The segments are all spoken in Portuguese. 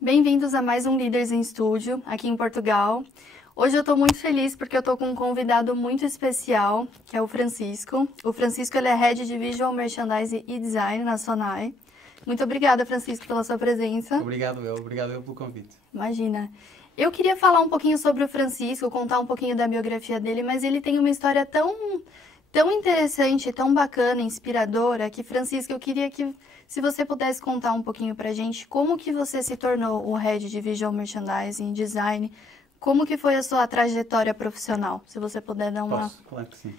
Bem-vindos a mais um Leaders em Estúdio, aqui em Portugal. Hoje eu estou muito feliz porque eu estou com um convidado muito especial, que é o Francisco. O Francisco ele é Head de Visual Merchandising e Design na Sonai. Muito obrigada, Francisco, pela sua presença. Obrigado eu pelo convite. Imagina. Eu queria falar um pouquinho sobre o Francisco, contar um pouquinho da biografia dele, mas ele tem uma história tão interessante, tão bacana, inspiradora, que, Francisco, eu queria que, se você pudesse contar um pouquinho pra gente, como que você se tornou o Head de Visual Merchandising, Design, como que foi a sua trajetória profissional, se você puder dar uma... Posso, claro que sim.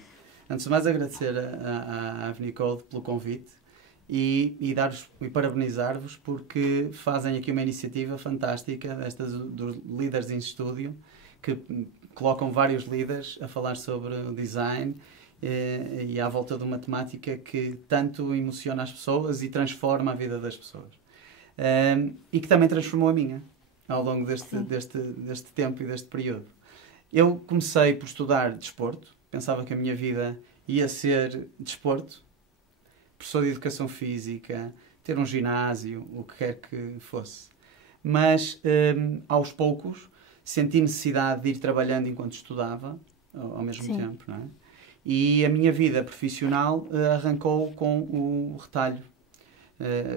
Antes de mais, agradecer à Avnicode pelo convite e parabenizar-vos porque fazem aqui uma iniciativa fantástica, destas dos Líderes em Estúdio, que colocam vários líderes a falar sobre o design e à volta de uma temática que tanto emociona as pessoas e transforma a vida das pessoas. E que também transformou a minha ao longo deste tempo e deste período. Eu comecei por estudar desporto, pensava que a minha vida ia ser desporto, professor de educação física, ter um ginásio, o que quer que fosse. Mas, aos poucos, senti necessidade de ir trabalhando enquanto estudava, ao mesmo tempo, não é? E a minha vida profissional arrancou com o retalho,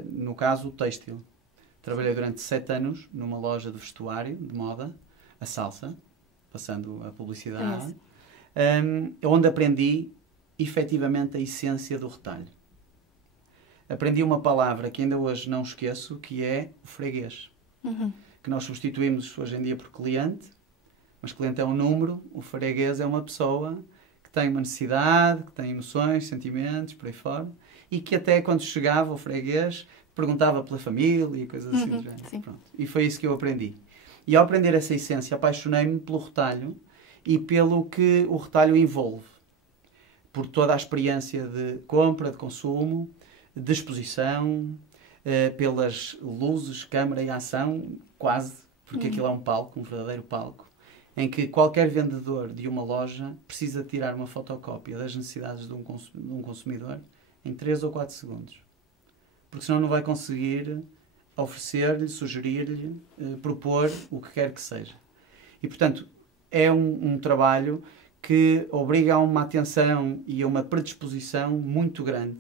no caso, o têxtil. Trabalhei durante 7 anos numa loja de vestuário, de moda, a Salsa, passando a publicidade, onde aprendi, efetivamente, a essência do retalho. Aprendi uma palavra que ainda hoje não esqueço, que é o freguês. Que nós substituímos hoje em dia por cliente, mas cliente é um número, o freguês é uma pessoa que tem uma necessidade, que tem emoções, sentimentos, por aí fora, e que até quando chegava o freguês perguntava pela família e coisas assim do género. Pronto. E foi isso que eu aprendi. E ao aprender essa essência, apaixonei-me pelo retalho e pelo que o retalho envolve. Por toda a experiência de compra, de consumo, de exposição, pelas luzes, câmara e ação, quase, porque aquilo é um palco, um verdadeiro palco, em que qualquer vendedor de uma loja precisa tirar uma fotocópia das necessidades de um consumidor em 3 ou 4 segundos. Porque senão não vai conseguir oferecer-lhe, sugerir-lhe, propor o que quer que seja. E, portanto, é um trabalho que obriga a uma atenção e a uma predisposição muito grande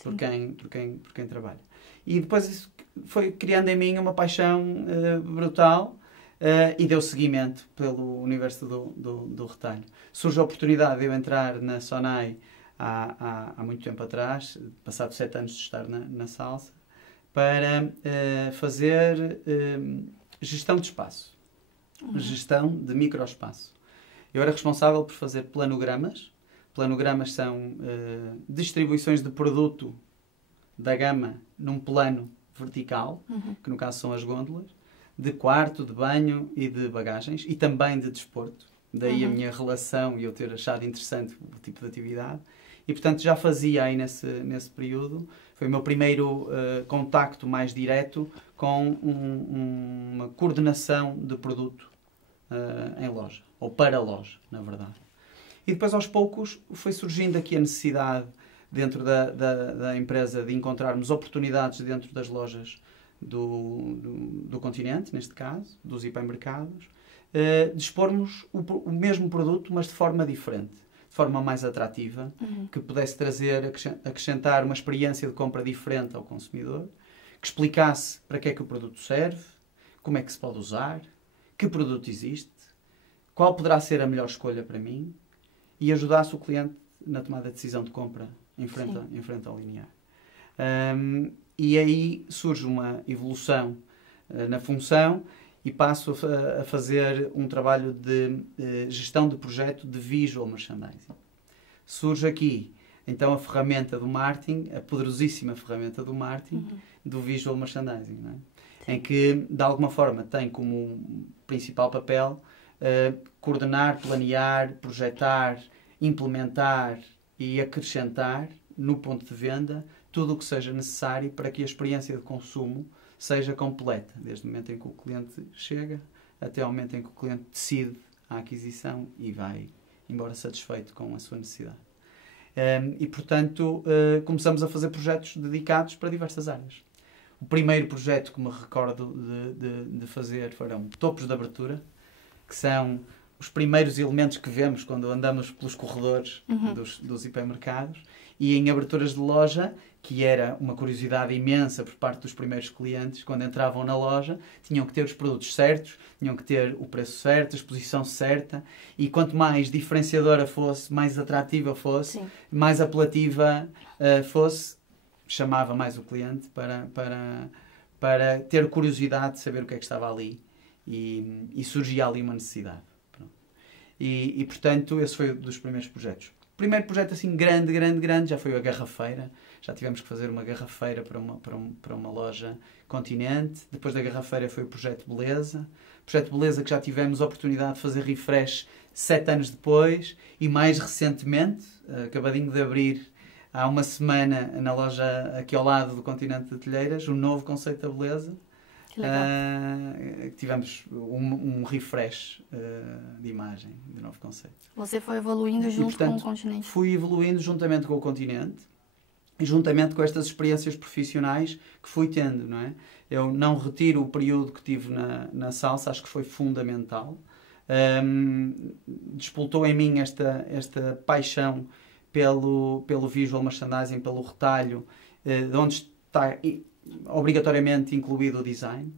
por quem trabalha. E depois isso foi criando em mim uma paixão brutal e deu seguimento pelo universo do retalho. Surge a oportunidade de eu entrar na Sonai há muito tempo atrás, passado 7 anos de estar na Salsa, para fazer gestão de espaço, gestão de microespaço. Eu era responsável por fazer planogramas. Planogramas são distribuições de produto da gama num plano vertical, que no caso são as gôndolas, de quarto, de banho e de bagagens, e também de desporto. Daí a minha relação e eu ter achado interessante o tipo de atividade. E, portanto, já fazia aí nesse período, foi o meu primeiro contacto mais direto com uma coordenação de produto em loja, ou para loja, na verdade. E depois, aos poucos, foi surgindo aqui a necessidade, dentro da empresa, de encontrarmos oportunidades dentro das lojas do continente, neste caso, dos hipermercados, de expormos o mesmo produto, mas de forma diferente, de forma mais atrativa, que pudesse acrescentar uma experiência de compra diferente ao consumidor, que explicasse para que é que o produto serve, como é que se pode usar, que produto existe, qual poderá ser a melhor escolha para mim, e ajudasse o cliente na tomada de decisão de compra em frente ao linear. E aí surge uma evolução na função e passo a fazer um trabalho de gestão de projeto de visual merchandising. Surge aqui, então, a ferramenta do marketing, a poderosíssima ferramenta do marketing, do visual merchandising, não é? Em que, de alguma forma, tem como principal papel coordenar, planear, projetar, implementar e acrescentar no ponto de venda tudo o que seja necessário para que a experiência de consumo seja completa, desde o momento em que o cliente chega até ao momento em que o cliente decide a aquisição e vai embora satisfeito com a sua necessidade. E, portanto, começamos a fazer projetos dedicados para diversas áreas. O primeiro projeto que me recordo de fazer foram topos de abertura, que são os primeiros elementos que vemos quando andamos pelos corredores dos hipermercados, e em aberturas de loja, que era uma curiosidade imensa por parte dos primeiros clientes, quando entravam na loja, tinham que ter os produtos certos, tinham que ter o preço certo, a exposição certa, e quanto mais diferenciadora fosse, mais atrativa fosse, Sim. mais apelativa fosse, chamava mais o cliente para ter curiosidade de saber o que é que estava ali, e surgia ali uma necessidade. E, portanto, esse foi um dos primeiros projetos. O primeiro projeto, assim, grande, já foi a garrafeira. Já tivemos que fazer uma garrafeira para uma loja Continente. Depois da garrafeira foi o projeto Beleza. O projeto Beleza que já tivemos a oportunidade de fazer refresh 7 anos depois. E mais recentemente, acabadinho de abrir há uma semana na loja aqui ao lado do Continente de Telheiras, o novo conceito da Beleza. Que legal. Tivemos um refresh de imagem, de novo conceito. Você foi evoluindo junto com o Continente. Fui evoluindo juntamente com o Continente e juntamente com estas experiências profissionais que fui tendo, não é? Eu não retiro o período que tive na salsa, acho que foi fundamental. Despoltou em mim esta paixão pelo visual merchandising, pelo retalho, de onde está obrigatoriamente incluído o design.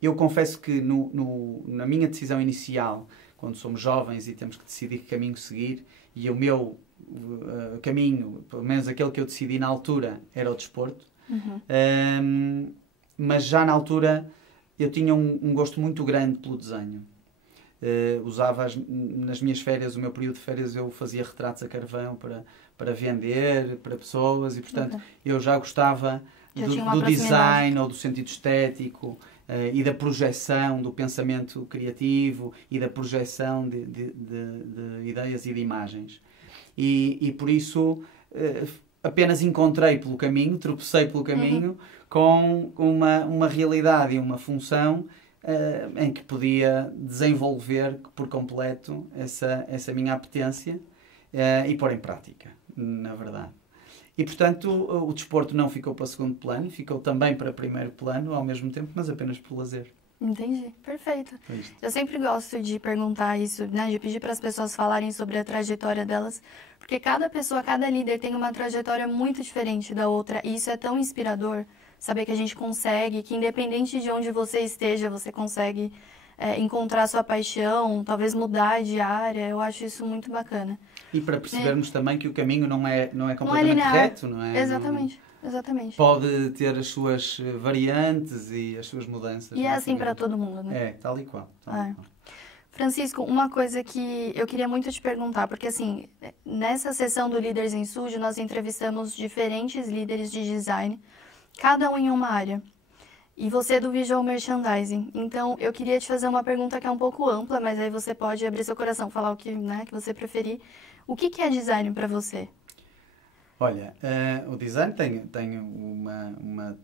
Eu confesso que na minha decisão inicial, quando somos jovens e temos que decidir que caminho seguir, e o meu caminho, pelo menos aquele que eu decidi na altura, era o desporto. Mas já na altura eu tinha um gosto muito grande pelo desenho. Usava nas minhas férias, o meu período de férias, eu fazia retratos a carvão para vender para pessoas, e portanto eu já gostava do design ou do sentido estético, e da projeção do pensamento criativo e da projeção de ideias e de imagens. E por isso apenas encontrei pelo caminho, tropecei pelo caminho com uma realidade e uma função em que podia desenvolver por completo essa minha apetência e pôr em prática, na verdade. E, portanto, o desporto não ficou para segundo plano, ficou também para primeiro plano ao mesmo tempo, mas apenas por lazer. Entendi, perfeito. Eu sempre gosto de perguntar isso, né, de pedir para as pessoas falarem sobre a trajetória delas, porque cada pessoa, cada líder tem uma trajetória muito diferente da outra, e isso é tão inspirador, saber que a gente consegue, que independente de onde você esteja, você consegue encontrar sua paixão, talvez mudar de área. Eu acho isso muito bacana. E para percebermos também que o caminho não é completamente reto, não é? Exatamente. Exatamente. Pode ter as suas variantes e as suas mudanças. E é assim para todo mundo, né? É, tal e qual. Francisco, uma coisa que eu queria muito te perguntar, porque assim, nessa sessão do Líderes em Estúdio, nós entrevistamos diferentes líderes de design, cada um em uma área. E você é do Visual Merchandising. Então, eu queria te fazer uma pergunta que é um pouco ampla, mas aí você pode abrir seu coração, falar o que, né, que você preferir. O que é design para você? Olha, o design tem uma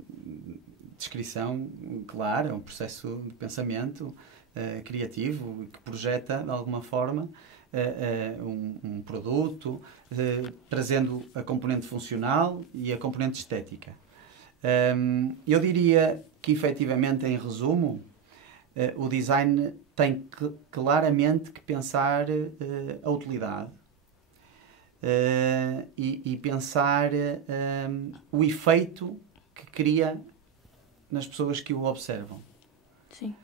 descrição clara, um processo de pensamento criativo que projeta, de alguma forma, um produto, trazendo a componente funcional e a componente estética. Eu diria que, efetivamente, em resumo, o design tem claramente que pensar a utilidade e pensar o efeito que cria nas pessoas que o observam. Sim.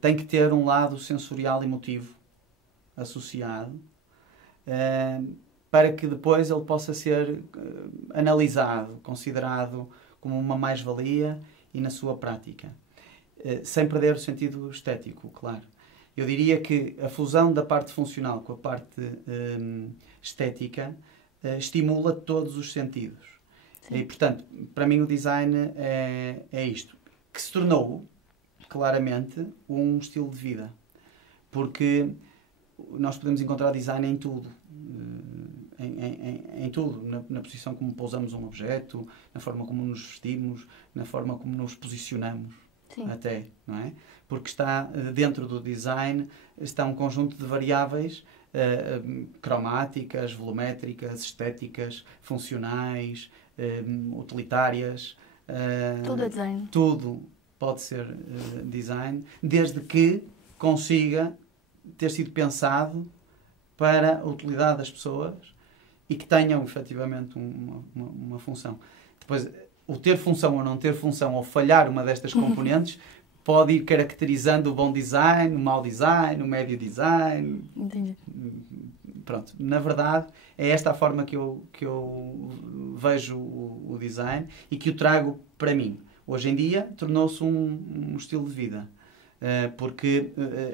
Tem que ter um lado sensorial e emotivo associado, para que depois ele possa ser analisado, considerado como uma mais-valia e na sua prática. Sem perder o sentido estético, claro. Eu diria que a fusão da parte funcional com a parte estética estimula todos os sentidos. Sim. E, portanto, para mim o design é isto, que se tornou claramente um estilo de vida. Porque nós podemos encontrar design em tudo. Em tudo, na posição como pousamos um objeto, na forma como nos vestimos, na forma como nos posicionamos. Sim. Até, não é? Porque está dentro do design, está um conjunto de variáveis cromáticas, volumétricas, estéticas, funcionais, utilitárias, Tudo é design. Tudo pode ser design, desde que consiga ter sido pensado para a utilidade das pessoas e que tenham efetivamente uma função. Depois, o ter função ou não ter função, ou falhar uma destas componentes, pode ir caracterizando o bom design, o mau design, o médio design. Entendi. Pronto, na verdade, é esta a forma que eu vejo o design e que o trago para mim. Hoje em dia, tornou-se um estilo de vida. Porque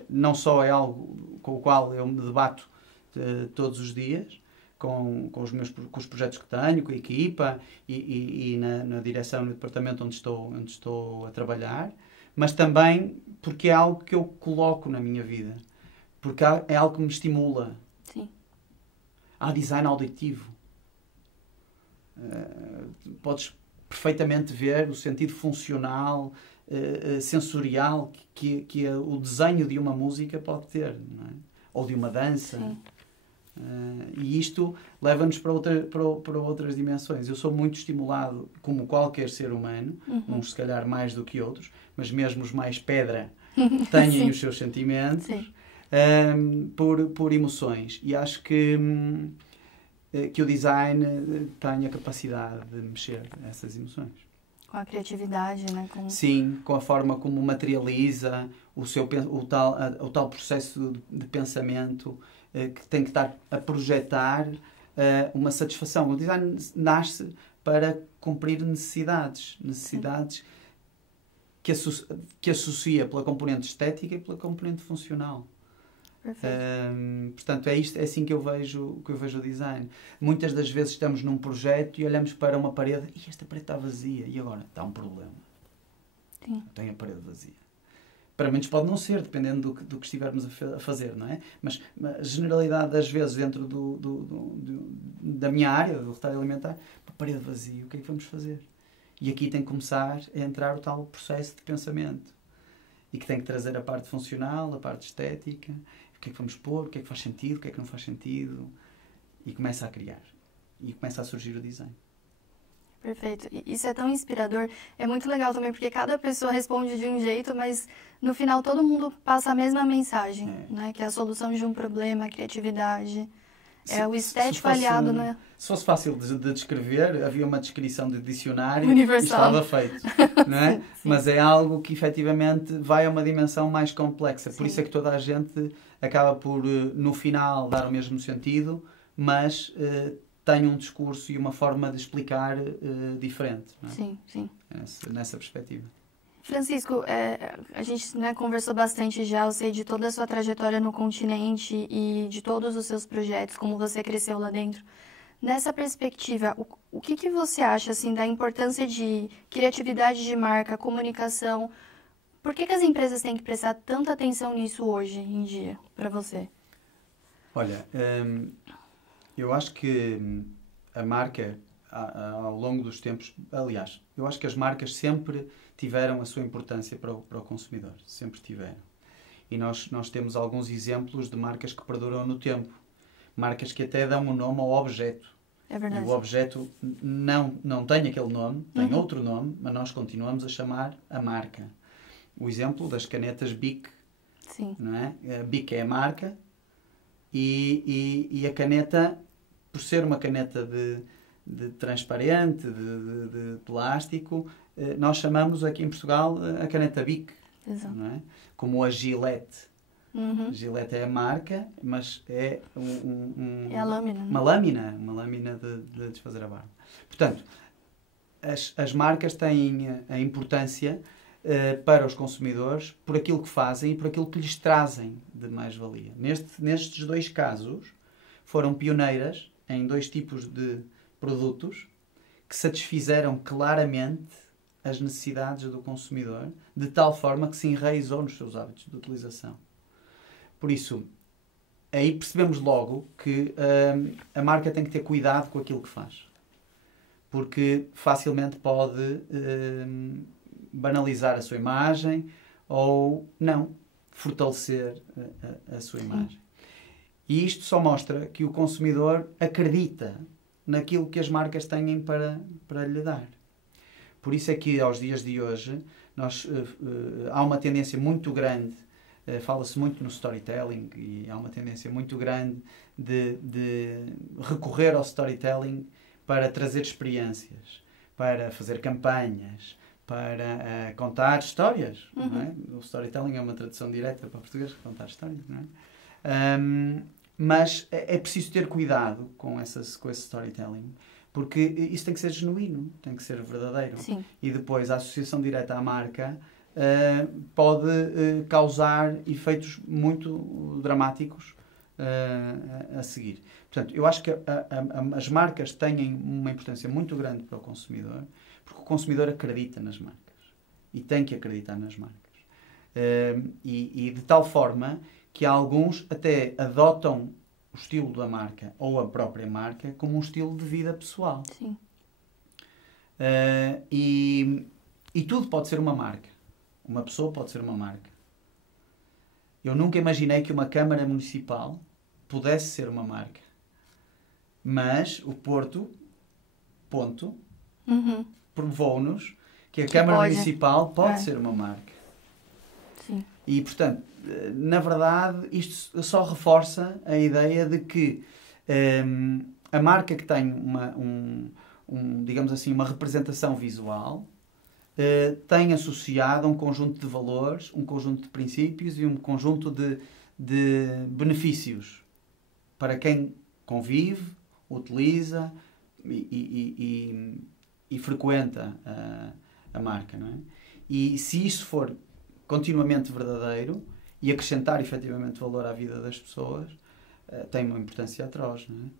não só é algo com o qual eu me debato todos os dias, com os projetos que tenho, com a equipa e na direção, no departamento onde estou a trabalhar, mas também porque é algo que eu coloco na minha vida. Porque é algo que me estimula. Sim. Há design auditivo. Podes perfeitamente ver o sentido funcional, sensorial que o desenho de uma música pode ter, não é? Ou de uma dança. E isto leva-nos para outras dimensões. Eu sou muito estimulado, como qualquer ser humano, uns se calhar mais do que outros, mas mesmo os mais pedra têm os seus sentimentos, por emoções. E acho que o design tem a capacidade de mexer essas emoções. Com a criatividade, né? Sim, com a forma como materializa o tal processo de pensamento que tem que estar a projetar uma satisfação. O design nasce para cumprir necessidades que associa pela componente estética e pela componente funcional. Portanto, é assim que eu vejo o design. Muitas das vezes estamos num projeto e olhamos para uma parede e esta parede está vazia. E agora? Está um problema. Sim. Tem a parede vazia. Para muitos pode não ser, dependendo do que estivermos a fazer, não é? Mas a generalidade das vezes dentro da minha área, do retalho alimentar, uma parede vazia, o que é que vamos fazer? E aqui tem que começar a entrar o tal processo de pensamento. E que tem que trazer a parte funcional, a parte estética, o que é que vamos pôr, o que é que faz sentido, o que é que não faz sentido, e começa a criar. E começa a surgir o design. Perfeito. Isso é tão inspirador. É muito legal também, porque cada pessoa responde de um jeito, mas no final todo mundo passa a mesma mensagem, né? Que é a solução de um problema, a criatividade. É o estético aliado, né? Se fosse fácil de descrever, havia uma descrição de dicionário universal. E estava feito. Não é? Sim. Mas é algo que efetivamente vai a uma dimensão mais complexa. Por isso é que toda a gente acaba por, no final, dar o mesmo sentido, mas tem um discurso e uma forma de explicar diferente. Não é? Sim. Nessa perspectiva. Francisco, a gente conversou bastante já, eu sei de toda a sua trajetória no continente e de todos os seus projetos, como você cresceu lá dentro. Nessa perspectiva, o que você acha assim, da importância de criatividade de marca, comunicação? Por que as empresas têm que prestar tanta atenção nisso hoje em dia, para você? Olha, eu acho que a marca, ao longo dos tempos, aliás, eu acho que as marcas sempre tiveram a sua importância para o consumidor, sempre tiveram. E nós temos alguns exemplos de marcas que perduram no tempo. Marcas que até dão um nome ao objeto. É verdade. E o objeto não tem aquele nome, tem outro nome, mas nós continuamos a chamar a marca. O exemplo das canetas Bic. Sim. Não é? A Bic é a marca e a caneta, por ser uma caneta de transparente, de plástico, nós chamamos aqui em Portugal a caneta Bic. Exato. Não é? Como a Gillette. Gillette é a marca, mas é é a lâmina, uma lâmina de desfazer a barba. Portanto, as marcas têm a importância para os consumidores por aquilo que fazem e por aquilo que lhes trazem de mais-valia. Nestes dois casos, foram pioneiras em dois tipos de produtos que satisfizeram claramente as necessidades do consumidor, de tal forma que se enraizou nos seus hábitos de utilização. Por isso, aí percebemos logo que a marca tem que ter cuidado com aquilo que faz. Porque facilmente pode banalizar a sua imagem ou não, fortalecer a sua imagem. E isto só mostra que o consumidor acredita naquilo que as marcas têm para lhe dar. Por isso é que, aos dias de hoje, há uma tendência muito grande, fala-se muito no storytelling, e há uma tendência muito grande de recorrer ao storytelling para trazer experiências, para fazer campanhas, para contar histórias. Não é? O storytelling é uma tradução direta para português, contar histórias. Não é? Mas é preciso ter cuidado com esse storytelling, porque isso tem que ser genuíno, tem que ser verdadeiro. Sim. E depois a associação direta à marca pode causar efeitos muito dramáticos a seguir. Portanto, eu acho que as marcas têm uma importância muito grande para o consumidor, porque o consumidor acredita nas marcas e tem que acreditar nas marcas. E de tal forma que alguns até adotam o estilo da marca ou a própria marca como um estilo de vida pessoal. Sim. E tudo pode ser uma marca. Uma pessoa pode ser uma marca. Eu nunca imaginei que uma Câmara Municipal pudesse ser uma marca. Mas o Porto, provou-nos que a Câmara Municipal pode ser uma marca. Sim. E, portanto, na verdade, isto só reforça a ideia de que a marca que tem digamos assim, uma representação visual tem associado um conjunto de valores, um conjunto de princípios e um conjunto de benefícios para quem convive, utiliza e frequenta a marca, não é? E se isso for continuamente verdadeiro e acrescentar efetivamente valor à vida das pessoas, tem uma importância atroz, não é?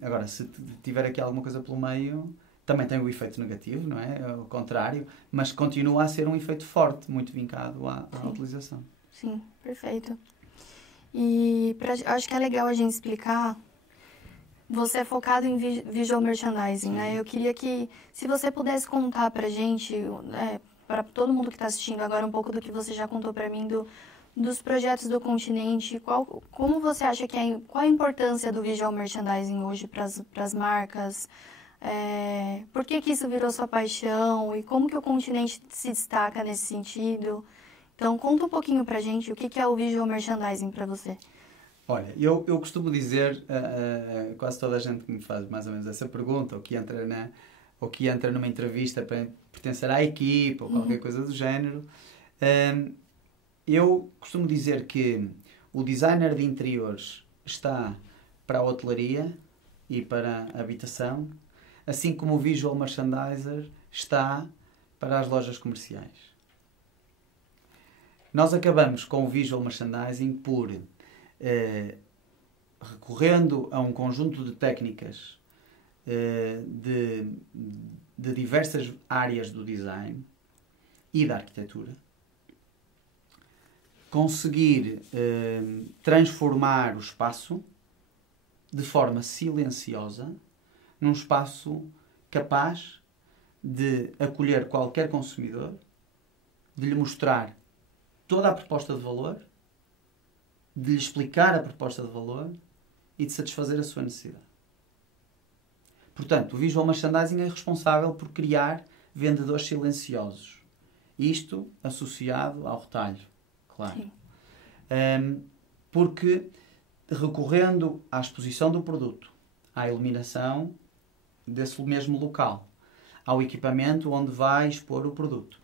Agora, se tiver aqui alguma coisa pelo meio, também tem o efeito negativo, não é? O contrário, mas continua a ser um efeito forte, muito vincado à utilização. Sim, perfeito. E acho que é legal a gente explicar. Você é focado em visual merchandising, né? Eu queria que, se você pudesse contar pra gente, para todo mundo que está assistindo agora, um pouco do que você já contou para mim dos projetos do Continente, como você acha qual a importância do visual merchandising hoje para as marcas? Por que isso virou sua paixão e como que o Continente se destaca nesse sentido? Então, conta um pouquinho pra gente o que é o visual merchandising para você. Olha, eu costumo dizer, quase toda a gente que me faz mais ou menos essa pergunta, ou que entra numa entrevista para pertencer à equipe, ou qualquer coisa do género, eu costumo dizer que o designer de interiores está para a hotelaria e para a habitação, assim como o visual merchandiser está para as lojas comerciais. Nós acabamos com o visual merchandising por, recorrendo a um conjunto de técnicas de diversas áreas do design e da arquitetura, conseguir transformar o espaço de forma silenciosa num espaço capaz de acolher qualquer consumidor, de lhe mostrar toda a proposta de valor, de lhe explicar a proposta de valor e de satisfazer a sua necessidade. Portanto, o visual merchandising é responsável por criar vendedores silenciosos. Isto associado ao retalho, claro. Porque recorrendo à exposição do produto, à iluminação desse mesmo local, ao equipamento onde vai expor o produto,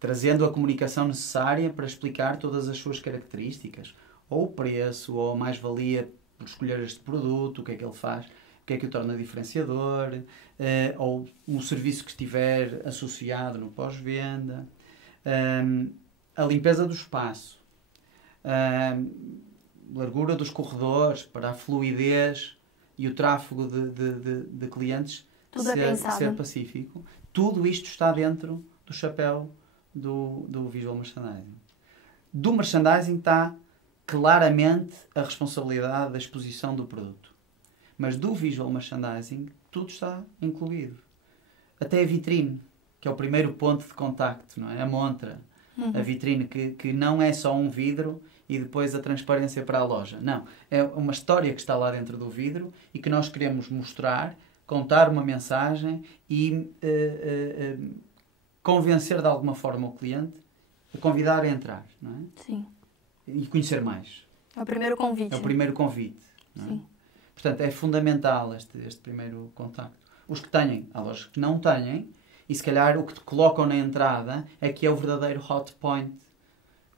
trazendo a comunicação necessária para explicar todas as suas características, ou o preço, ou a mais-valia por escolher este produto, o que é que ele faz, o que é que o torna diferenciador, ou o serviço que estiver associado no pós-venda, a limpeza do espaço, a largura dos corredores para a fluidez e o tráfego de clientes ser pacífico. Tudo isto está dentro do chapéu do visual merchandising. Do merchandising está claramente a responsabilidade da exposição do produto. Mas do visual merchandising tudo está incluído. Até a vitrine, que é o primeiro ponto de contacto, não é? A montra, a vitrine, que não é só um vidro e depois a transparência para a loja. Não. É uma história que está lá dentro do vidro e que nós queremos mostrar contar uma mensagem e convencer de alguma forma o cliente, a convidar a entrar, não é? Sim. E conhecer mais. É o primeiro convite. É o primeiro convite. Não é? Sim. Portanto, é fundamental este primeiro contacto. Os que têm, há lojas que não têm, e se calhar o que te colocam na entrada é que é o verdadeiro hot point,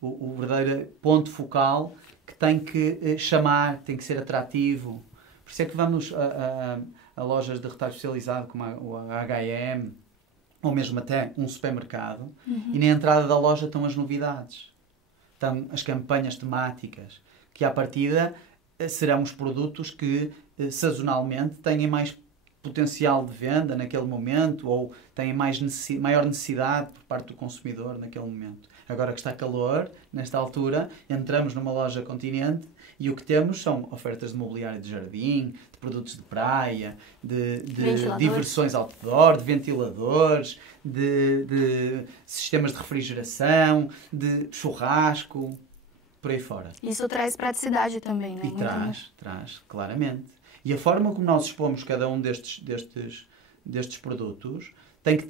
o verdadeiro ponto focal que tem que chamar, tem que ser atrativo. Por isso é que vamos a lojas de retalho especializado como a H&M ou mesmo até um supermercado e na entrada da loja estão as novidades. Estão as campanhas temáticas que à partida serão os produtos que sazonalmente têm mais potencial de venda naquele momento ou têm maior necessidade por parte do consumidor naquele momento. Agora que está calor, nesta altura, entramos numa loja Continente e o que temos são ofertas de mobiliário de jardim, de produtos de praia, de diversões outdoor, de ventiladores, de sistemas de refrigeração, de churrasco, por aí fora. Isso traz praticidade também, né? E traz, claramente. E a forma como nós expomos cada um destes produtos tem que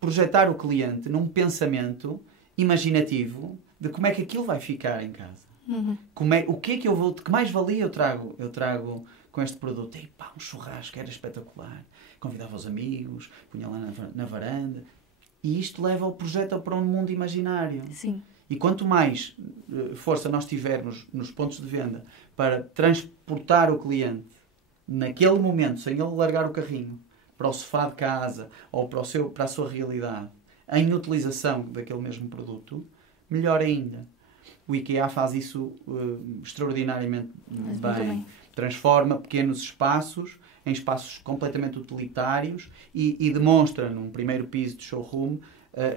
projetar o cliente num pensamento imaginativo de como é que aquilo vai ficar em casa. O que é que que mais valia eu trago com este produto? E pá, um churrasco era espetacular. Convidava os amigos, punha lá na varanda. E isto leva o projeto para um mundo imaginário. Sim. E quanto mais força nós tivermos nos pontos de venda para transportar o cliente naquele momento, sem ele largar o carrinho, para o sofá de casa ou para a sua realidade, em utilização daquele mesmo produto, melhor ainda. O IKEA faz isso extraordinariamente bem. Transforma pequenos espaços em espaços completamente utilitários e demonstra num primeiro piso de showroom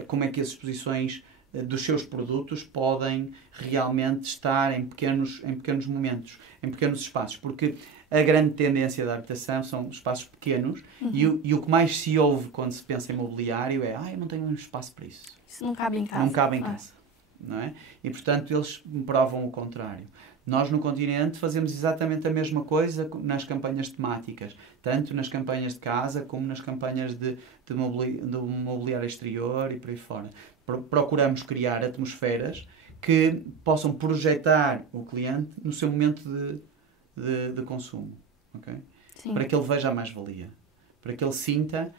como é que as exposições dos seus produtos podem realmente estar em pequenos momentos, em pequenos espaços. Porque a grande tendência da habitação são espaços pequenos e o que mais se ouve quando se pensa em mobiliário é eu não tenho um espaço para isso. Isso não cabe em casa. Não cabe em casa. Não é? E, portanto, eles provam o contrário. Nós, no Continente, fazemos exatamente a mesma coisa nas campanhas temáticas. Tanto nas campanhas de casa, como nas campanhas de mobiliário exterior e por aí fora. Procuramos criar atmosferas que possam projetar o cliente no seu momento de consumo. Okay? Para que ele veja a mais-valia. Para que ele sinta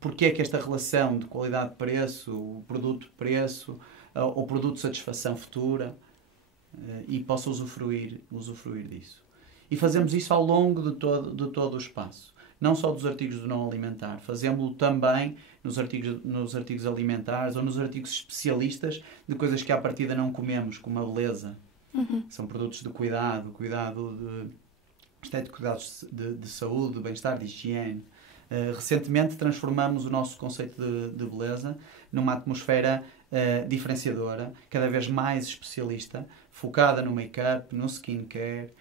porque é que esta relação de qualidade-preço, o produto-preço, ou produto-satisfação futura, e possa usufruir disso. E fazemos isso ao longo de todo o espaço. Não só dos artigos do não alimentar. Fazemos-lo também nos artigos alimentares ou nos artigos especialistas de coisas que à partida não comemos, como a beleza. São produtos de cuidados de saúde, de bem-estar, de higiene. Recentemente transformamos o nosso conceito de beleza numa atmosfera diferenciadora, cada vez mais especialista, focada no make-up, no skincare,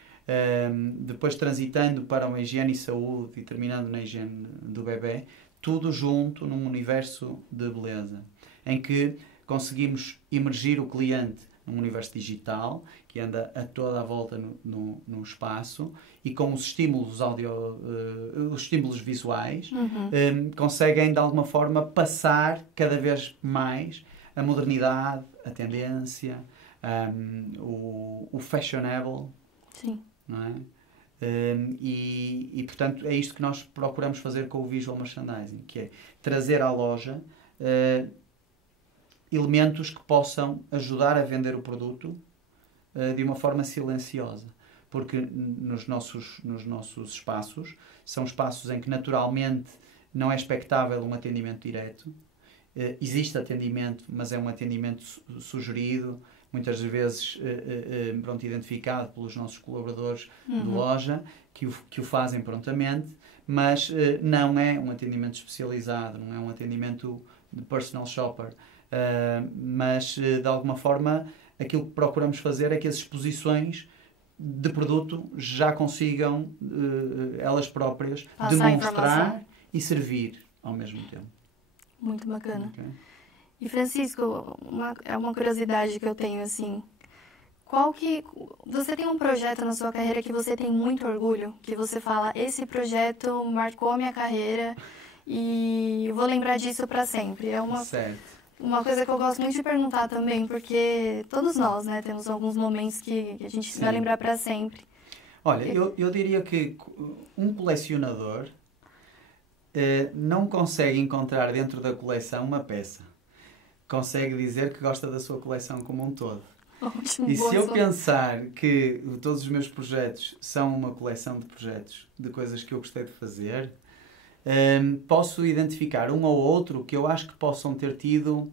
depois transitando para uma higiene e saúde e terminando na higiene do bebê, tudo junto num universo de beleza, em que conseguimos imergir o cliente num universo digital, que anda a toda a volta no espaço, e com os estímulos visuais, conseguem de alguma forma passar cada vez mais a modernidade, a tendência, o fashionable. Sim. Não é? Portanto, é isto que nós procuramos fazer com o visual merchandising, que é trazer à loja elementos que possam ajudar a vender o produto de uma forma silenciosa. Porque nos nossos espaços, são espaços em que naturalmente não é expectável um atendimento direto. Existe atendimento, mas é um atendimento sugerido, muitas vezes identificado pelos nossos colaboradores de loja, que o fazem prontamente, mas não é um atendimento especializado, não é um atendimento de personal shopper. Mas, de alguma forma, aquilo que procuramos fazer é que as exposições de produto já consigam, elas próprias, demonstrar e servir ao mesmo tempo. Muito bacana. Okay. E, Francisco, uma curiosidade que eu tenho, assim, Você tem um projeto na sua carreira que você tem muito orgulho? Que você fala, esse projeto marcou a minha carreira e eu vou lembrar disso para sempre. É uma coisa que eu gosto muito de perguntar também, porque todos nós, né, temos alguns momentos que a gente vai lembrar para sempre. Olha, eu diria que um colecionador não consegue encontrar dentro da coleção uma peça. Consegue dizer que gosta da sua coleção como um todo. Ótimo, e se eu pensar que todos os meus projetos são uma coleção de projetos, de coisas que eu gostei de fazer, posso identificar um ou outro que eu acho que possam ter tido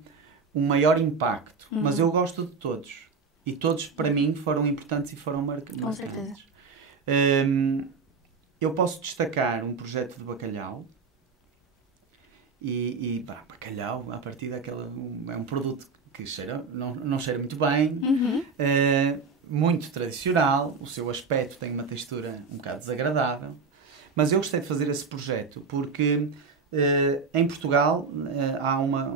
um maior impacto. Mas eu gosto de todos. E todos, para mim, foram importantes e foram marcantes. Com certeza. Eu posso destacar um projeto de bacalhau. Bacalhau, a partir daquela... É um produto que não cheira muito bem. Muito tradicional. O seu aspecto tem uma textura um bocado desagradável. Mas eu gostei de fazer esse projeto porque em Portugal há uma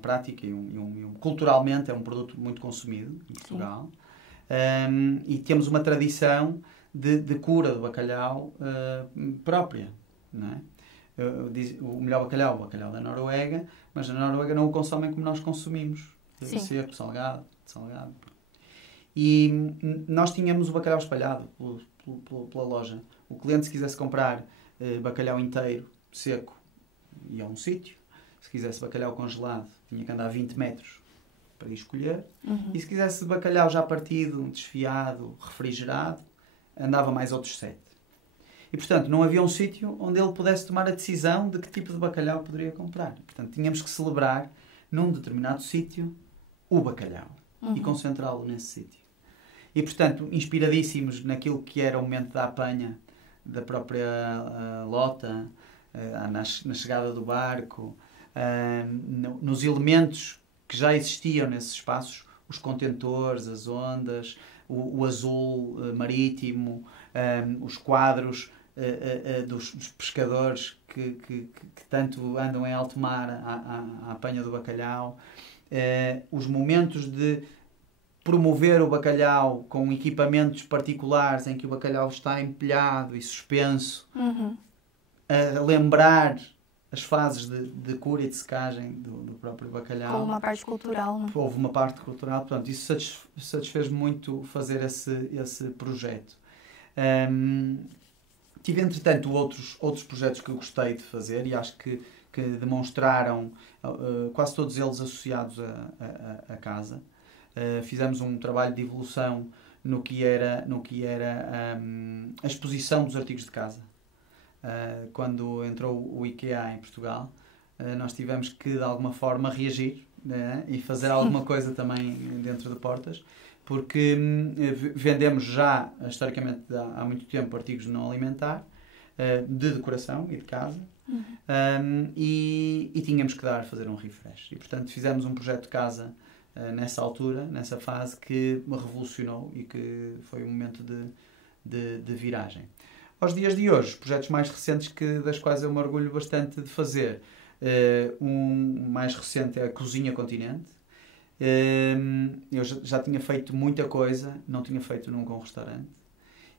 prática e culturalmente é um produto muito consumido em Portugal. E temos uma tradição de cura do bacalhau própria, não é? O melhor bacalhau é o bacalhau da Noruega, mas na Noruega não o consomem como nós consumimos. Seco, salgado. E nós tínhamos o bacalhau espalhado pela loja. O cliente, se quisesse comprar bacalhau inteiro, seco, ia a um sítio. Se quisesse bacalhau congelado, tinha que andar 20 metros para ir escolher. E se quisesse bacalhau já partido, desfiado, refrigerado, andava mais outros 7. E, portanto, não havia um sítio onde ele pudesse tomar a decisão de que tipo de bacalhau poderia comprar. Portanto, tínhamos que celebrar, num determinado sítio, o bacalhau. E concentrá-lo nesse sítio. E, portanto, inspiradíssimos naquilo que era o momento da apanha da própria lota, na chegada do barco, nos elementos que já existiam nesses espaços, os contentores, as ondas, o azul marítimo, os quadros dos pescadores que tanto andam em alto mar à apanha do bacalhau, os momentos de promover o bacalhau com equipamentos particulares em que o bacalhau está empilhado e suspenso, a lembrar as fases de cura e de secagem do próprio bacalhau. Com uma parte cultural, não? Houve uma parte cultural, portanto, isso satisfez muito fazer esse projeto. Tive, entretanto, outros projetos que eu gostei de fazer e acho que demonstraram, quase todos eles associados à casa. Fizemos um trabalho de evolução no que era a exposição dos artigos de casa. Quando entrou o IKEA em Portugal, nós tivemos que, de alguma forma, reagir, né? E fazer alguma coisa também dentro de portas, porque vendemos já, historicamente, há muito tempo, artigos não alimentar, de decoração e de casa, e tínhamos que fazer um refresh. E, portanto, fizemos um projeto de casa nessa altura, nessa fase, que me revolucionou e que foi um momento de viragem. Aos dias de hoje, projetos mais recentes das quais eu me orgulho bastante de fazer. Um mais recente é a Cozinha Continente. Eu já tinha feito muita coisa, não tinha feito nunca um restaurante.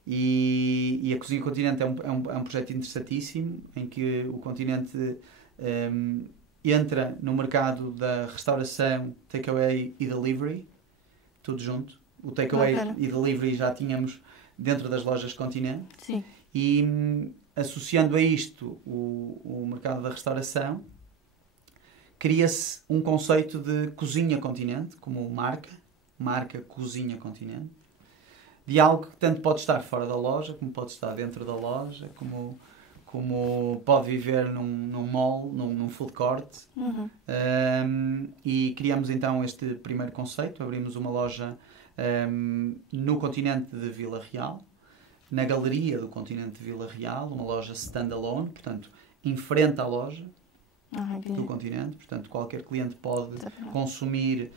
E a Cozinha Continente é um projeto interessantíssimo, em que o Continente entra no mercado da restauração, takeaway e delivery, tudo junto. O takeaway e delivery já tínhamos dentro das lojas Continente. Sim. E associando a isto o mercado da restauração, cria-se um conceito de Cozinha Continente, como marca Cozinha Continente, de algo que tanto pode estar fora da loja, como pode estar dentro da loja, como pode viver num mall, num food court. E criamos então este primeiro conceito. Abrimos uma loja no continente de Vila Real, na galeria do continente de Vila Real, uma loja standalone, portanto, em frente à loja do continente. Portanto, qualquer cliente pode consumir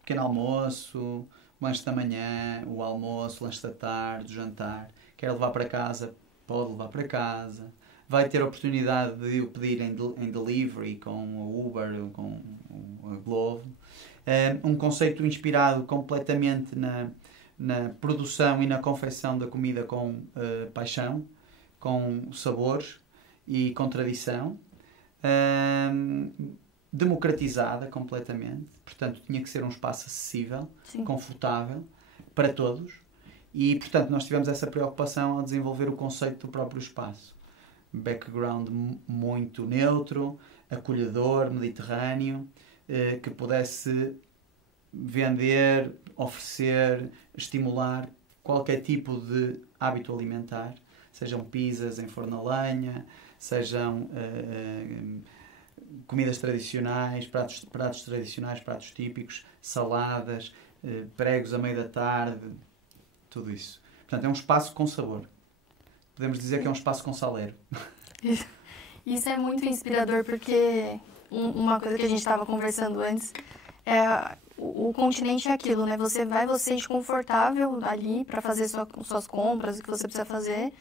pequeno almoço, lanche da manhã, o almoço, lanche da tarde, o jantar. Quer levar para casa, pode levar para casa. Vai ter a oportunidade de o pedir em delivery com o Uber, com a Glovo. Um conceito inspirado completamente na produção e na confecção da comida com paixão, com sabores e com tradição. Democratizada completamente, portanto tinha que ser um espaço acessível, Sim. confortável para todos, e portanto nós tivemos essa preocupação ao desenvolver o conceito do próprio espaço. Background muito neutro, acolhedor, mediterrâneo, que pudesse vender, oferecer, estimular qualquer tipo de hábito alimentar, sejam pizzas em forno a lenha, sejam comidas tradicionais, pratos tradicionais, pratos típicos, saladas, pregos a meio da tarde, tudo isso. Portanto, é um espaço com sabor. Podemos dizer que é um espaço com saleiro. Isso é muito inspirador, porque uma coisa que a gente estava conversando antes é o continente é aquilo, né? Você se sente confortável ali para fazer suas compras, o que você precisa fazer,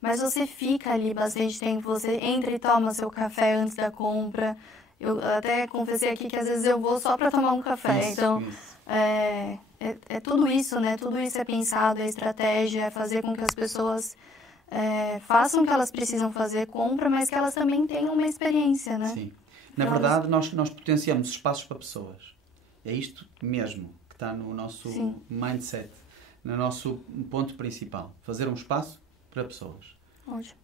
mas você fica ali bastante tempo, você entra e toma seu café antes da compra. Eu até confessei aqui que às vezes eu vou só para tomar um café. Então, é tudo isso, né? Tudo isso é pensado, é estratégia, é fazer com que as pessoas façam o que elas precisam fazer, compra, mas que elas também tenham uma experiência, né? Sim. Na verdade, nós potenciamos espaços para pessoas. É isto mesmo que está no nosso mindset, no nosso ponto principal. Fazer um espaço para pessoas. Ótimo.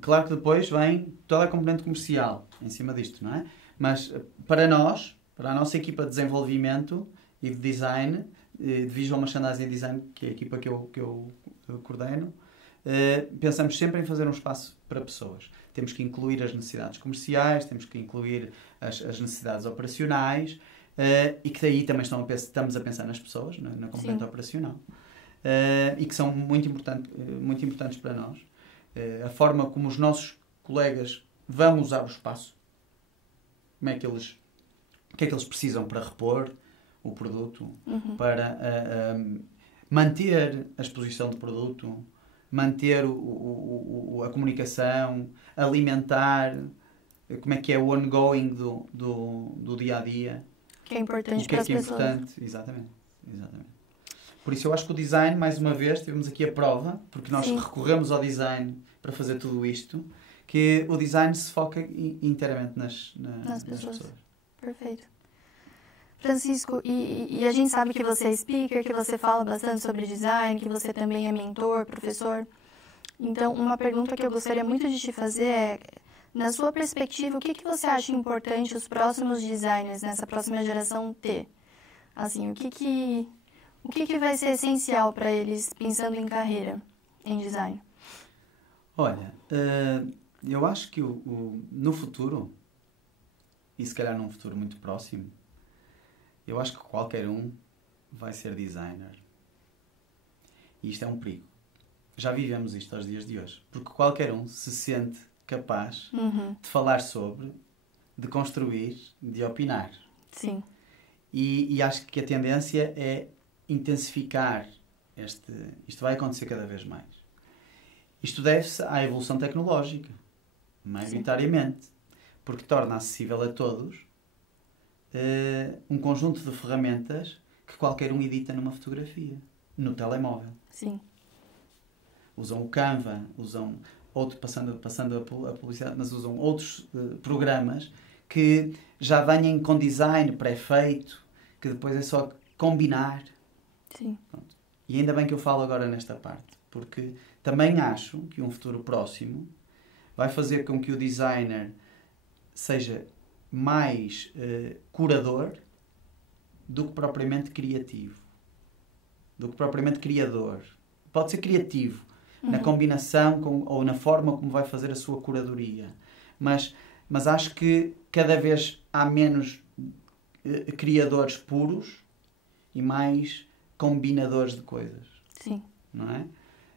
Claro que depois vem toda a componente comercial em cima disto, não é? Mas para nós, para a nossa equipa de desenvolvimento e de design, de Visual Merchandising Design, que é a equipa que eu coordeno, pensamos sempre em fazer um espaço para pessoas. Temos que incluir as necessidades comerciais, temos que incluir as necessidades operacionais, e que daí também estamos a pensar nas pessoas, na componente operacional. E que são muito importantes para nós. A forma como os nossos colegas vão usar o espaço, o que é que eles precisam para repor o produto, para manter a exposição do produto, manter a comunicação, alimentar, como é que é o ongoing do dia-a-dia. Que é importante para as pessoas. Exatamente. Por isso eu acho que o design, mais uma vez, tivemos aqui a prova, porque nós recorremos ao design para fazer tudo isto, que o design se foca inteiramente nas pessoas. Perfeito. Francisco, e a gente sabe que você é speaker, que você fala bastante sobre design, que você também é mentor, professor. Então, uma pergunta que eu gostaria muito de te fazer é, na sua perspectiva, o que você acha importante os próximos designers, nessa próxima geração, ter? Assim, o que vai ser essencial para eles pensando em carreira, em design? Olha, eu acho que no futuro, e se calhar num futuro muito próximo, eu acho que qualquer um vai ser designer. E isto é um perigo. Já vivemos isto aos dias de hoje. Porque qualquer um se sente capaz de falar sobre, de construir, de opinar. Sim. E acho que a tendência é intensificar isto vai acontecer cada vez mais. Isto deve-se à evolução tecnológica, maioritariamente, porque torna acessível a todos um conjunto de ferramentas que qualquer um edita numa fotografia, no telemóvel. Sim. Usam o Canva, usam passando a publicidade, mas usam outros programas que já vêm com design pré-feito, que depois é só combinar. Sim. Pronto. E ainda bem que eu falo agora nesta parte, porque também acho que um futuro próximo vai fazer com que o designer seja mais curador do que propriamente criativo, do que propriamente criador. Pode ser criativo na combinação ou na forma como vai fazer a sua curadoria, mas acho que cada vez há menos criadores puros e mais combinadores de coisas. Sim. Não é?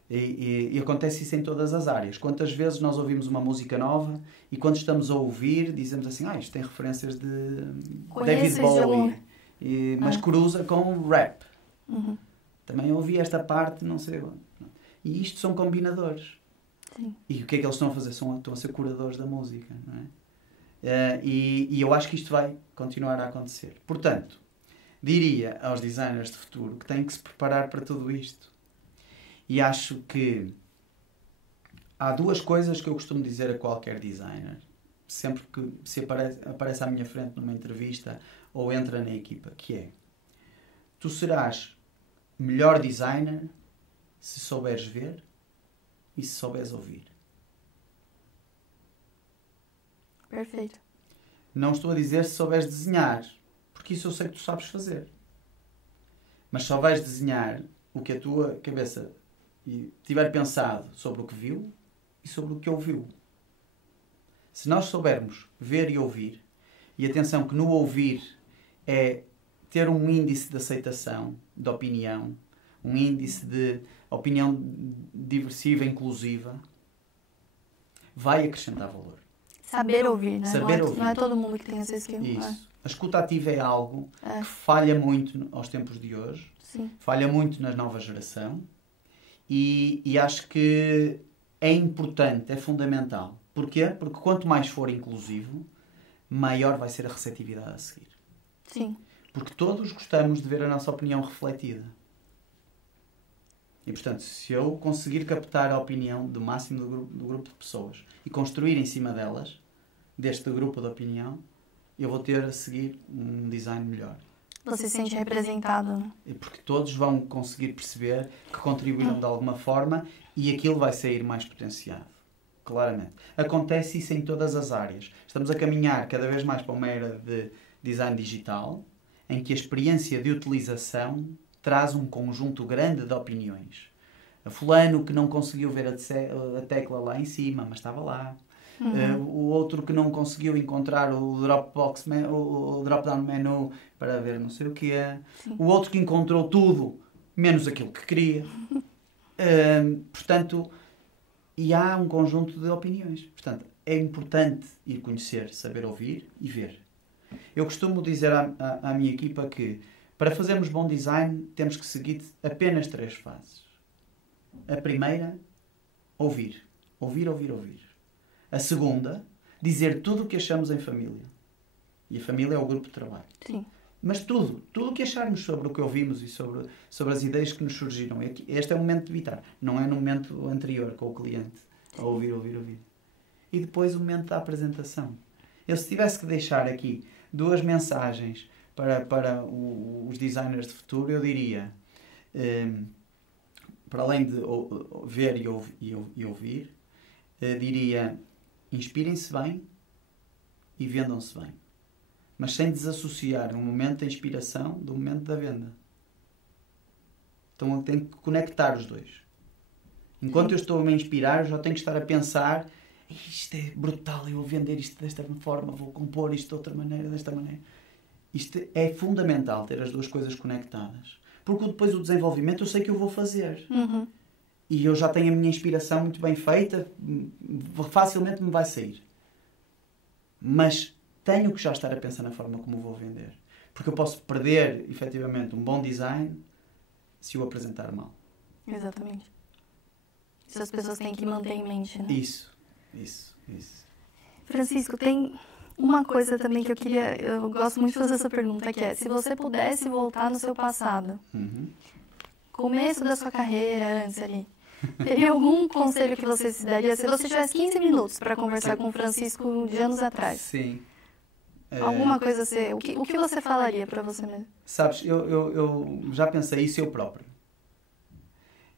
E acontece isso em todas as áreas. Quantas vezes nós ouvimos uma música nova e quando estamos a ouvir dizemos assim, isto tem referências de David Bowie, mas cruza com rap. Também ouvi esta parte, não sei onde. E isto são combinadores. Sim. E o que é que eles estão a fazer? Estão a ser curadores da música, não é? E eu acho que isto vai continuar a acontecer. Portanto, diria aos designers de futuro que têm que se preparar para tudo isto. E acho que há duas coisas que eu costumo dizer a qualquer designer, sempre que se aparece à minha frente numa entrevista ou entra na equipa, que é: tu serás melhor designer se souberes ver e se souberes ouvir. Perfeito. Não estou a dizer se souberes desenhar, porque isso eu sei que tu sabes fazer. Mas só vais desenhar o que a tua cabeça tiver pensado sobre o que viu e sobre o que ouviu. Se nós soubermos ver e ouvir, e atenção que no ouvir é ter um índice de aceitação, de opinião, um índice de opinião diversiva, inclusiva, vai acrescentar valor. Saber ouvir, né? Saber ouvir. Não é todo mundo que tem essa skill. Isso. A escuta ativa é algo que falha muito aos tempos de hoje. Sim. Falha muito na nova geração. E acho que é importante, é fundamental. Porquê? Porque quanto mais for inclusivo, maior vai ser a receptividade a seguir. Sim. Porque todos gostamos de ver a nossa opinião refletida. E, portanto, se eu conseguir captar a opinião do máximo do grupo de pessoas e construir em cima delas, deste grupo de opinião, eu vou ter a seguir um design melhor. Você se sente representado, né? Porque todos vão conseguir perceber que contribuíram de alguma forma e aquilo vai sair mais potenciado. Claramente. Acontece isso em todas as áreas. Estamos a caminhar cada vez mais para uma era de design digital, em que a experiência de utilização traz um conjunto grande de opiniões. A fulano que não conseguiu ver a tecla lá em cima, mas estava lá. O outro que não conseguiu encontrar o drop-down menu para ver não sei o que é. O outro que encontrou tudo, menos aquilo que queria. Portanto, e há um conjunto de opiniões. Portanto, é importante ir conhecer, saber ouvir e ver. Eu costumo dizer à minha equipa que para fazermos bom design temos que seguir apenas 3 fases. A primeira, ouvir. Ouvir, ouvir, ouvir. A segunda, dizer tudo o que achamos em família. E a família é o grupo de trabalho. Sim. Mas tudo o que acharmos sobre o que ouvimos e sobre as ideias que nos surgiram. Este é o momento de evitar. Não é no momento anterior com o cliente. A ouvir, ouvir, ouvir. E depois o momento da apresentação. Eu, se tivesse que deixar aqui 2 mensagens para os designers de futuro, eu diria, para além de ver e ouvir, diria: inspirem-se bem e vendam-se bem. Mas sem desassociar o momento da inspiração do momento da venda. Então eu tenho que conectar os dois. Enquanto eu estou a me inspirar, eu já tenho que estar a pensar: isto é brutal, eu vou vender isto desta forma, vou compor isto de outra maneira, desta maneira. Isto é fundamental, ter as 2 coisas conectadas. Porque depois o desenvolvimento eu sei que eu vou fazer. E eu já tenho a minha inspiração muito bem feita, facilmente me vai sair. Mas tenho que já estar a pensar na forma como vou vender. Porque eu posso perder, efetivamente, um bom design se o apresentar mal. Exatamente. Isso as pessoas têm que manter em mente, né? Isso. Francisco, tem uma coisa também que eu gosto muito de fazer essa pergunta, que é: se você pudesse voltar no seu passado, começo da sua carreira, antes ali, teria algum conselho que você se daria se você tivesse 15 minutos para conversar com o Francisco de anos atrás? Sim. Alguma coisa o que você falaria para você mesmo? Sabes, eu já pensei isso eu próprio.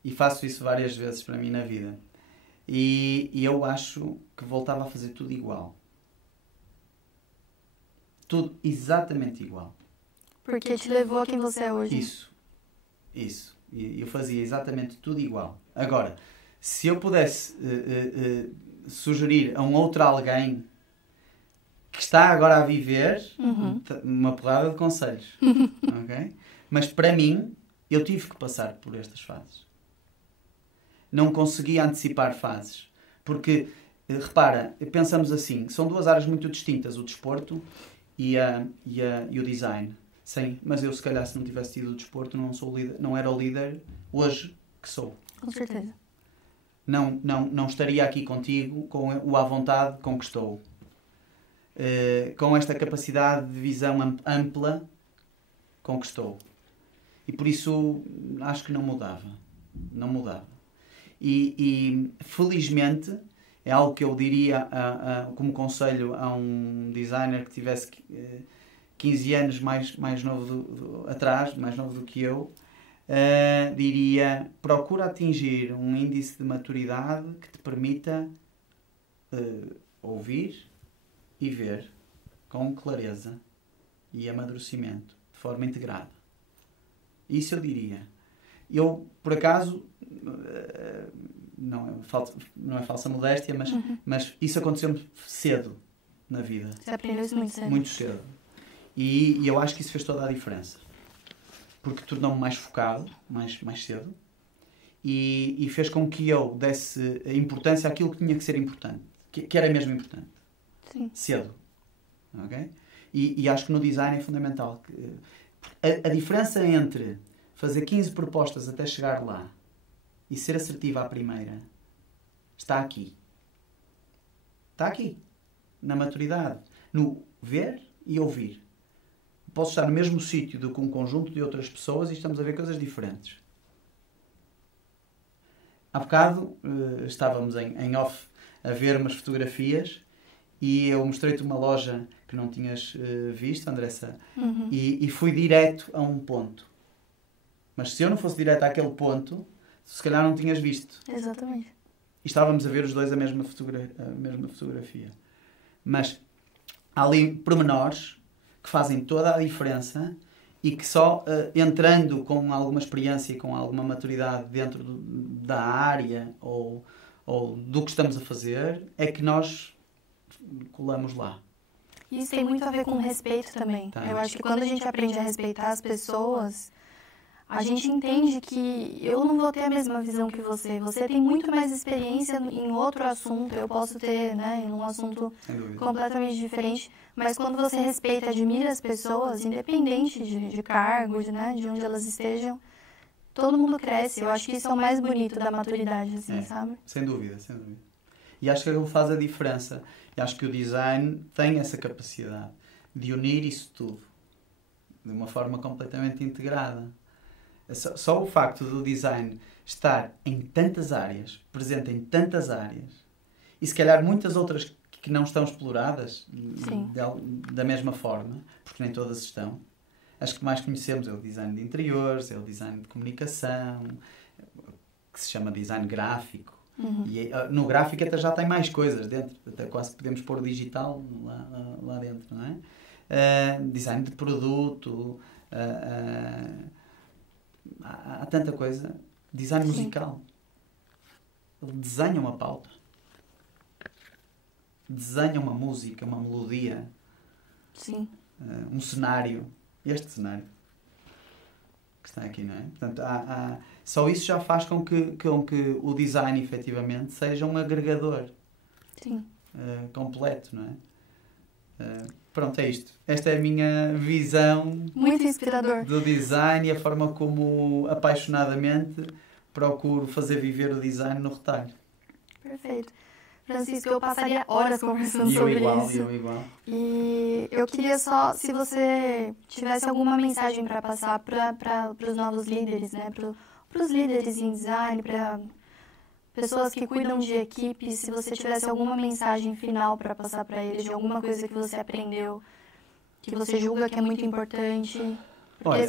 E faço isso várias vezes para mim na vida. E eu acho que voltava a fazer tudo igual. Tudo exatamente igual. Porque te levou a quem você é hoje. Isso. E eu fazia exatamente tudo igual. Agora, se eu pudesse sugerir a um outro alguém que está agora a viver, uma porrada de conselhos. Okay? Mas para mim, eu tive que passar por estas fases. Não conseguia antecipar fases. Porque, repara, pensamos assim, são 2 áreas muito distintas, o desporto e o design. Sim, mas eu, se calhar, se não tivesse tido o desporto, não era o líder hoje que sou. Com certeza. Não estaria aqui contigo com o à vontade com que estou. com esta capacidade de visão ampla, conquistou. E por isso acho que não mudava. Não mudava. E felizmente é algo que eu diria como conselho a um designer que tivesse 15 anos mais novo mais novo do que eu, diria: procura atingir um índice de maturidade que te permita ouvir e ver com clareza e amadurecimento, de forma integrada. Isso eu diria. Eu, por acaso, não é falsa modéstia, mas isso aconteceu-me cedo na vida. Você aprendeu isso muito cedo. Muito cedo. E eu acho que isso fez toda a diferença. Porque tornou-me mais focado, mais cedo, e fez com que eu desse importância àquilo que tinha que ser importante. Que era mesmo importante. Sim. Cedo. Okay? E acho que no design é fundamental. A diferença entre fazer 15 propostas até chegar lá e ser assertiva à primeira está aqui. Está aqui. Na maturidade. No ver e ouvir. Posso estar no mesmo sítio do que um conjunto de outras pessoas e estamos a ver coisas diferentes. Há bocado estávamos em off a ver umas fotografias e eu mostrei-te uma loja que não tinhas visto, Andressa, e fui direto a um ponto. Mas se eu não fosse direto àquele ponto, se calhar não tinhas visto. Exatamente. E estávamos a ver os dois a mesma fotografia. Mas há ali pormenores que fazem toda a diferença e que só entrando com alguma experiência e com alguma maturidade dentro da área ou do que estamos a fazer é que nós colamos lá. Isso tem muito a ver com respeito também. Tá. Eu acho que quando a gente aprende a respeitar as pessoas, a gente entende que eu não vou ter a mesma visão que você. Você tem muito mais experiência em outro assunto, eu posso ter, né, em um assunto completamente diferente. Mas quando você respeita e admira as pessoas, independente de cargo, de onde elas estejam, todo mundo cresce. Eu acho que isso é o mais bonito da maturidade, assim, sabe? Sem dúvida, sem dúvida. E acho que aquilo faz a diferença. E acho que o design tem essa capacidade de unir isso tudo de uma forma completamente integrada. Só o facto do design estar em tantas áreas, presente em tantas áreas, e se calhar muitas outras que não estão exploradas da mesma forma, porque nem todas estão. As que mais conhecemos é o design de interiores, é o design de comunicação, que se chama design gráfico. E no gráfico até já tem mais coisas dentro, até quase podemos pôr digital lá dentro, não é? Design de produto, há tanta coisa. Design musical. Ele desenha uma pauta. Desenha uma música, uma melodia. Sim. Um cenário. Este cenário. Que está aqui, não é? Portanto, só isso já faz com que o design, efetivamente, seja um agregador. Sim. Completo, não é? Pronto, é isto. Esta é a minha visão muito inspirador do design e a forma como, apaixonadamente, procuro fazer viver o design no retalho. Perfeito. Francisco, eu passaria horas conversando sobre isso. Eu igual. E eu queria só, se você tivesse alguma mensagem para passar para os novos líderes, né? Para os líderes em design, para pessoas que cuidam de equipe, se você tivesse alguma mensagem final para passar para eles, de alguma coisa que você aprendeu, que você julga que é muito importante. Olha,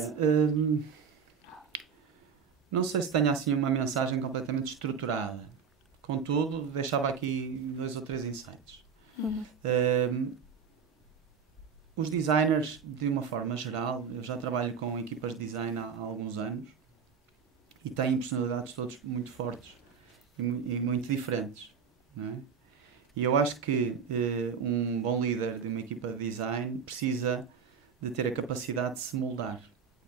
não sei se tenho assim uma mensagem completamente estruturada. Contudo, deixava aqui 2 ou 3 insights. Os designers, de uma forma geral, eu já trabalho com equipas de design há alguns anos e têm personalidades todos muito fortes e muito diferentes, não é? E eu acho que um bom líder de uma equipa de design precisa de ter a capacidade de se moldar.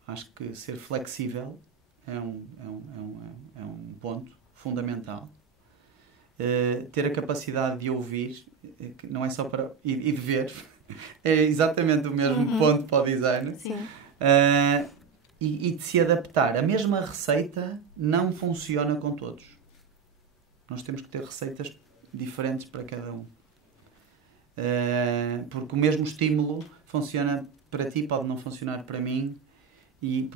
Acho que ser flexível é um ponto fundamental. Ter a capacidade de ouvir, que não é só para... e de ver, é exatamente o mesmo ponto para o design. Sim. E de se adaptar. A mesma receita não funciona com todos. Nós temos que ter receitas diferentes para cada um. Porque o mesmo estímulo funciona para ti, pode não funcionar para mim e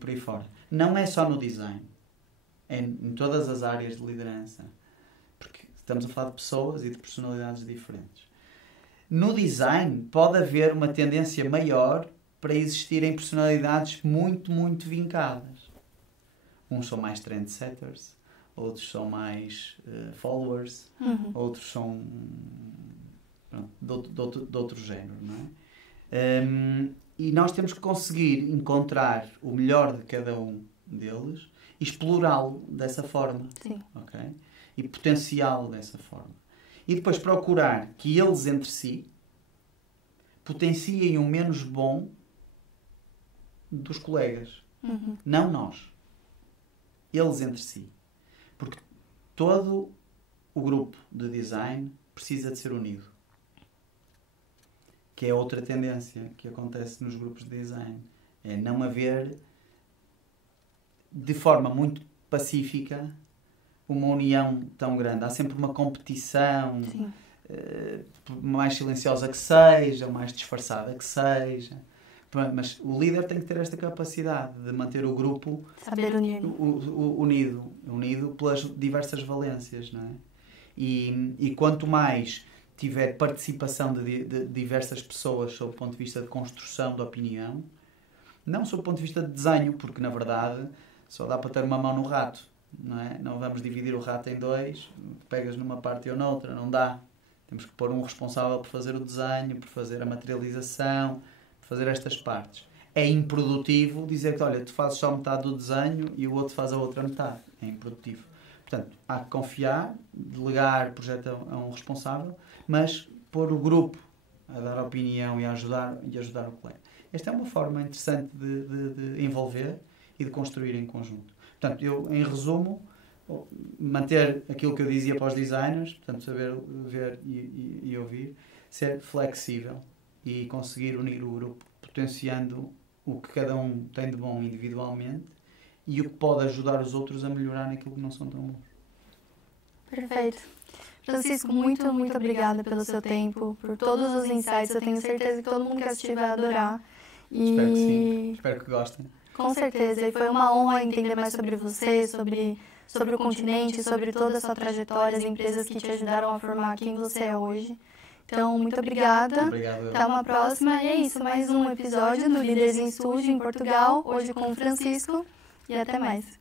por aí fora. Não é só no design, é em todas as áreas de liderança, porque estamos a falar de pessoas e de personalidades diferentes. No design pode haver uma tendência maior para existirem personalidades muito, muito vincadas. Uns são mais trendsetters, outros são mais followers, outros são de outro género, não é? E nós temos que conseguir encontrar o melhor de cada um deles e explorá-lo dessa forma. Sim. Okay? E potenciá-lo dessa forma. E depois procurar que eles entre si potenciem o menos bom dos colegas. Não nós. Eles entre si. Porque todo o grupo de design precisa de ser unido. Que é outra tendência que acontece nos grupos de design. É não haver, de forma muito pacífica, uma união tão grande. Há sempre uma competição, mais silenciosa que seja, mais disfarçada que seja. Mas o líder tem que ter esta capacidade de manter o grupo saber unido pelas diversas valências, não é? E quanto mais tiver participação de diversas pessoas sob o ponto de vista de construção de opinião, não sob o ponto de vista de desenho, porque na verdade só dá para ter uma mão no rato, não é? Não vamos dividir o rato em dois, pegas numa parte ou noutra, não dá. Temos que pôr um responsável por fazer o desenho, por fazer a materialização, por fazer estas partes. É improdutivo dizer que, olha, tu fazes só metade do desenho e o outro faz a outra metade. É improdutivo. Portanto, há que confiar, delegar o projeto a um responsável, mas pôr o grupo a dar opinião e a ajudar o colega. Esta é uma forma interessante de envolver e de construir em conjunto. Portanto, eu, em resumo, manter aquilo que eu dizia para os designers, portanto, saber ver e ouvir, ser flexível e conseguir unir o grupo, potenciando o que cada um tem de bom individualmente e o que pode ajudar os outros a melhorar naquilo que não são tão bons. Perfeito. Francisco, muito, muito obrigada pelo seu tempo, por todos os insights. Eu tenho certeza que todo mundo que assistir vai adorar. Espero que sim. Espero que gostem. Com certeza. E foi uma honra entender mais sobre você, sobre o continente, sobre toda a sua trajetória, as empresas que te ajudaram a formar quem você é hoje. Então, muito obrigada. Obrigado. Até uma próxima. E é isso, mais um episódio do Líderes em Estúdio em Portugal, hoje com o Francisco. E até mais.